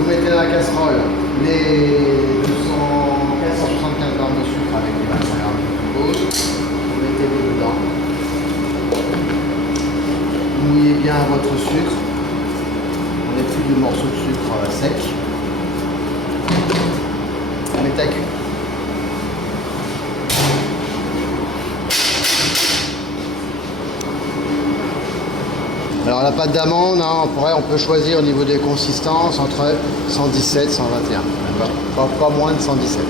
Vous mettez dans la casserole les 475 grammes de sucre avec les 25 grammes de glucose. Vous mettez-les dedans. Vous mouillez bien votre sucre. On n'est plus de morceaux de sucre sec. Vous mettez à cuire. Alors la pâte d'amande, hein, on peut choisir au niveau des consistances entre 117 et 121. Pas moins de 117. Là,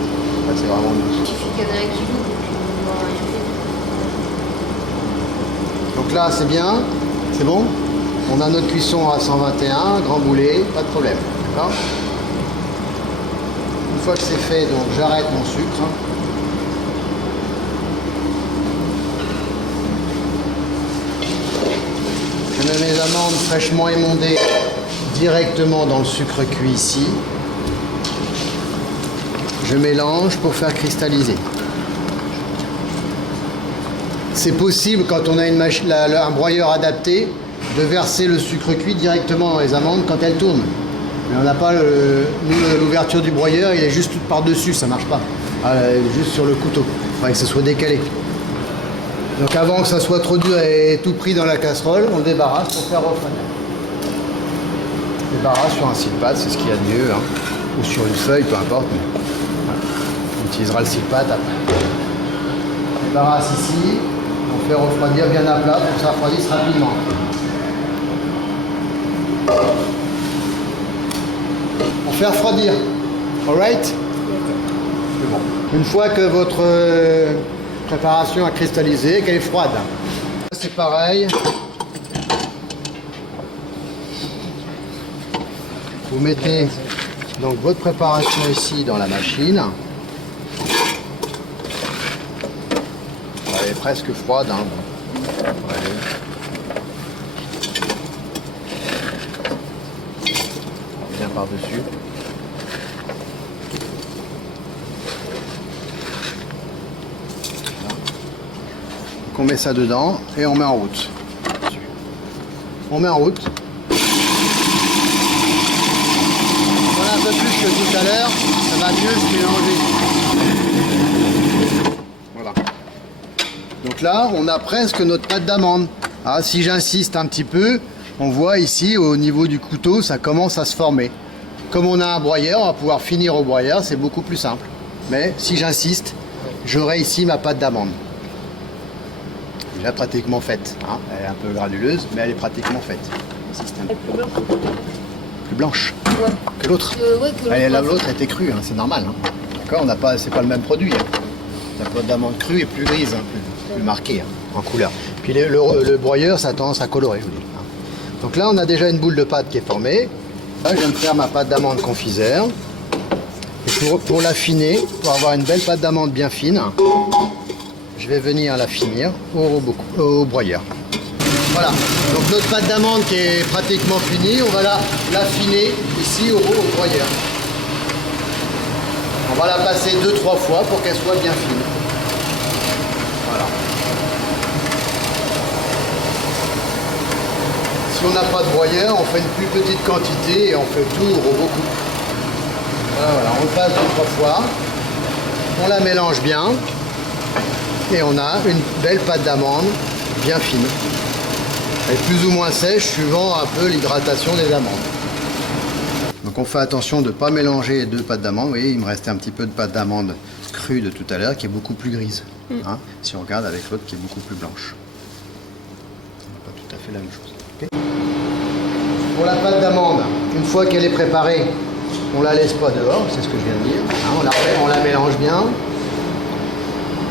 c'est vraiment Il suffit qu'il y en ait un qui loupe et puis on va rajouter. Donc là c'est bien, c'est bon. On a notre cuisson à 121, grand boulet, pas de problème. D'accord. Une fois que c'est fait, donc j'arrête mon sucre. Je mets mes amandes fraîchement émondées directement dans le sucre cuit ici. Je mélange pour faire cristalliser. C'est possible quand on a un broyeur adapté de verser le sucre cuit directement dans les amandes quand elles tournent. Mais on n'a pas l'ouverture du broyeur, il est juste tout par-dessus, ça marche pas. Juste sur le couteau. Il faudrait que ça soit décalé. Donc avant que ça soit trop dur et tout pris dans la casserole, on le débarrasse pour faire refroidir. On débarrasse sur un silpat, c'est ce qu'il y a de mieux, hein. Ou sur une feuille, peu importe. Mais voilà. On utilisera le silpat après. On débarrasse ici, on fait refroidir bien à plat pour que ça refroidisse rapidement. On fait refroidir. Alright? C'est bon. Une fois que votre préparation a cristallisé, qu'elle est froide. C'est pareil. Vous mettez donc votre préparation ici dans la machine. Elle est presque froide, hein. Ouais. Bien par-dessus. On met ça dedans et on met en route. On met en route. Voilà un peu plus que tout à l'heure, ça va mieux se mélanger. Voilà. Donc là, on a presque notre pâte d'amande. Ah, si j'insiste un petit peu, on voit ici au niveau du couteau, ça commence à se former. Comme on a un broyeur, on va pouvoir finir au broyeur, c'est beaucoup plus simple. Mais si j'insiste, j'aurai ici ma pâte d'amande. Déjà pratiquement faite, hein. Elle est un peu granuleuse, mais elle est pratiquement faite. Elle est plus blanche. Plus blanche Ouais. que l'autre. Ouais, que l'autre. L'autre était crue, hein, c'est normal. Hein. D'accord, c'est pas le même produit. Hein. La pâte d'amande crue est plus grise, hein, plus marquée, hein, en couleur. Puis le broyeur, ça a tendance à colorer, je vous dis. Hein. Donc là, on a déjà une boule de pâte qui est formée. Là, je viens de faire ma pâte d'amande confiseur. Et pour l'affiner, pour avoir une belle pâte d'amande bien fine, je vais venir la finir au broyeur. Voilà, donc notre pâte d'amande qui est pratiquement finie, on va l'affiner ici au broyeur. On va la passer 2-3 fois pour qu'elle soit bien fine. Voilà. Si on n'a pas de broyeur, on fait une plus petite quantité et on fait tout au robot coupe. Voilà, on le passe 2-3 fois. On la mélange bien. Et on a une belle pâte d'amande bien fine. Elle est plus ou moins sèche suivant un peu l'hydratation des amandes. Donc on fait attention de ne pas mélanger les deux pâtes d'amande. Vous voyez, il me restait un petit peu de pâte d'amande crue de tout à l'heure qui est beaucoup plus grise. Hein, si on regarde avec l'autre qui est beaucoup plus blanche. C'est pas tout à fait la même chose. Okay. Pour la pâte d'amande, une fois qu'elle est préparée, on la laisse pas dehors, c'est ce que je viens de dire. Hein, on la mélange bien.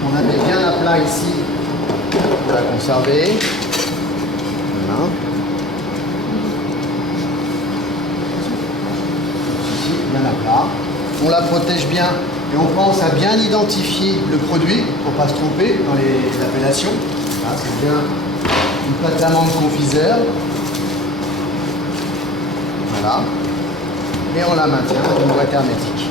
On la met bien à plat ici pour la conserver. Voilà. Ici, bien à plat. On la protège bien et on pense à bien identifier le produit pour ne pas se tromper dans les appellations. Là, c'est bien une pâte d'amande confiseur. Voilà. Et on la maintient dans une boîte hermétique.